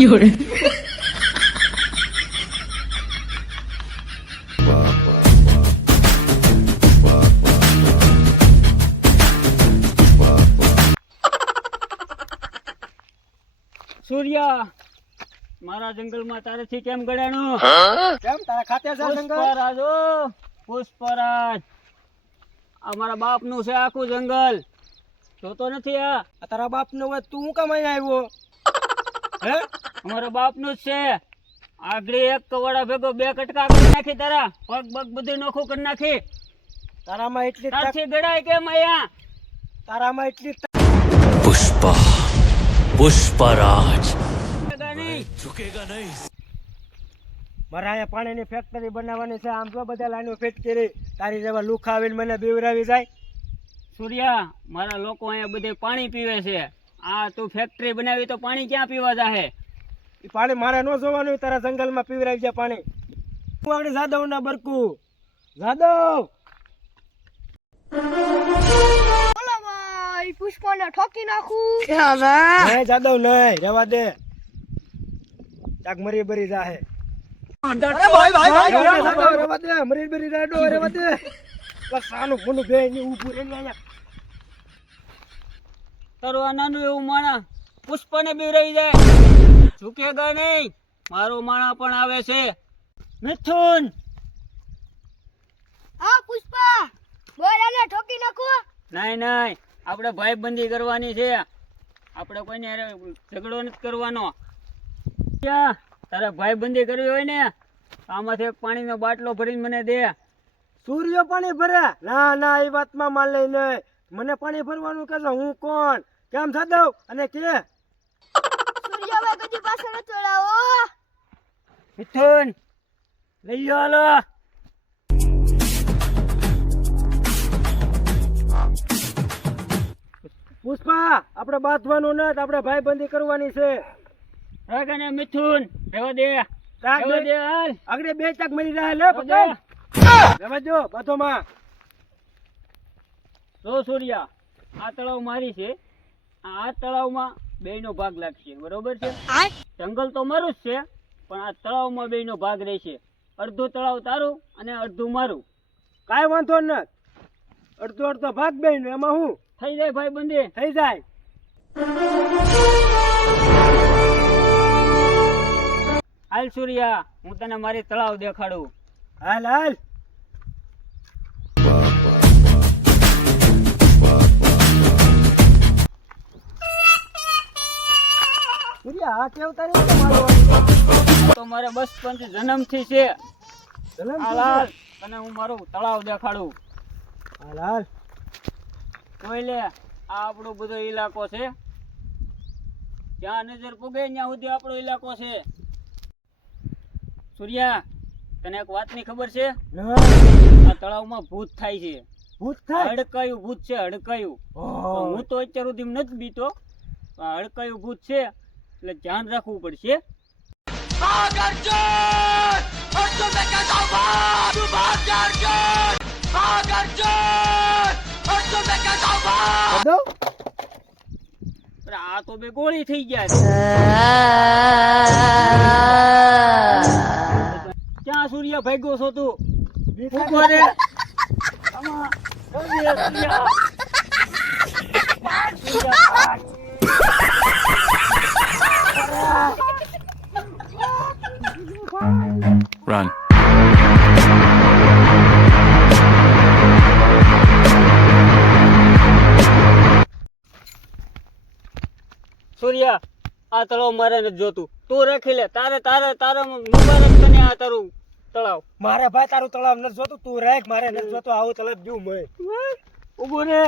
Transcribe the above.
有人。સૂર્યા, મારા જંગલમાં તારેથી કેમ ગળ્યાનું? કેમ તારા ખાતે છે જંગલ? પુષ્પરાજ, ઓ પુષ્પરાજ, અમારા બાપનું છે આખું જંગલ. જોતો નથી આ? આ તારા બાપ નો હોય તું કામ અહીંયા આવ્યો? હે અમારા બાપનું જ છે. આગળ એક કવાડા ભેગો બે કટકા કરી નાખી, તારા પગ બગ બધું નોખું કરી નાખી. તારામાં એટલી તારથી ગળાય કેમ અહીંયા? તારામાં એટલી पुष्पा पुष्पराज ઝુકેગા નહીં. મારે અહીંયા પાણીની ફેક્ટરી બનાવવાની છે. આમ તો બધા લાઈનો ફિટ કરી. તારી જેવા લુખા આવીને મને બીવરાવી જાય. સૂર્યા, મારા લોકો અહીંયા બધે પાણી પીવે છે. આ તું ફેક્ટરી બનાવી તો પાણી ક્યાં પીવા જાહે? ઈ પાણી મારે ન જોવાનું. તારા જંગલમાં પીવરાવી જાય પાણી. હું આગળ જાદવ ના બરકું. જાદવ પુષ્પાને ઠોકી નાખું. નહીં જાદવ નહીં, રહેવા દે. ચાક મરી બરી જાહે. રહેવા દે, મરી બરી જાય. રહેવા દે. બસ આનું મોનું બે ની ઊભું રહીને અહીંયા. તારું આ નાનું એવું માણા પુષ્પને બીવરાવી જાય. ઝુકેગા નહીં. મારો માણા પણ આવે છે. મિથુન, હા પુષ્પા, બોલ આને ઠોકી નાખું. નહીં નહીં, આપણે ભાઈબંધી કરવાની છે. આપણે કોઈને હારે ઝઘડો નથી કરવાનો. ક્યાં તારે ભાઈબંધી કરવી હોય ને, આમાંથી એક પાણીનો બાટલો ભરીને મને દે. સૂર્ય પાણી ભરે? ના ના, એ વાતમાં માન લઈ નહીં. મને પાણી ભરવાનું કે છે? હું કોણ? કેમ જાદવ? અને કે સૂર્યાભાઈ કદી પાછળ નથી વળાવો. મિથુન, લઈ લો હાલો. પુષ્પા, આપણે બાંધવાનું નથી, આપણે ભાઈબંધી કરવાની છે. રાખ અને મિથુન, રહેવા દે. ચાક રહેવા દે હાલ. આગળ બે ચાક મરી જાય. લે પકડ. રહેવા જો બાધોમાં. જો સૂર્યા, આ તળાવ મારી છે. આ તળાવમાં બેયનો ભાગ લાગશે, બરોબર છે? જંગલ તો મારું જ છે, પણ આ તળાવમાં બેયનો ભાગ રહેશે. અડધું તળાવ તારું અને અડધું મારું. કાંઈ વાંધો નથી. અડધો અડધો ભાગ બેન, એમાં હું થઈ જાય ભાઈબંધી? થઈ જાય. હાલ સૂર્યા, હું તને મારી તળાવ દેખાડું. હાલ હાલ. સૂર્યા, આ કેવું તારી રીતે મારવાની? તો મારે બચપનથી જન્મથી છે. જલમ હાલ હાલ, તને હું મારું તળાવ દેખાડું. હાલ હાલ. જોઈ લે, આ આપણો બધો ઇલાકો છે. જ્યાં નજર પૂગે ત્યાં સુધી આપણો ઇલાકો છે. સૂર્યા, તને એક વાતની ખબર છે? ના, આ તળાવમાં ભૂત થાય છે. ભૂત થાય? હડકાયું ભૂત છે, હડકાયું. ઓહો. હું તો અત્યાર સુધી નથી બીતો. પણ હડકાયું ભૂત છે, એટલે ધ્યાન રાખવું પડશે. જાદવ? પણ આ તો બે ગોળી થઈ ગયા છે. ક્યાં સૂર્ય ભાગ્યો છો તું? ઉભો રે. આમાં સૂર્ય, સૂર્ય. run સૂર્ય, આ તળાવ મારે નથી જોતું. તું રાખી લે. તારે તારે તારે મુબારક તને આ તારું તળાવ. મારે ભાઈ તારું તળાવ નથી જોતું, તું રાખ. મારે નથી જોતું આવું તળાવ જેવું મળે. ઉભો રે.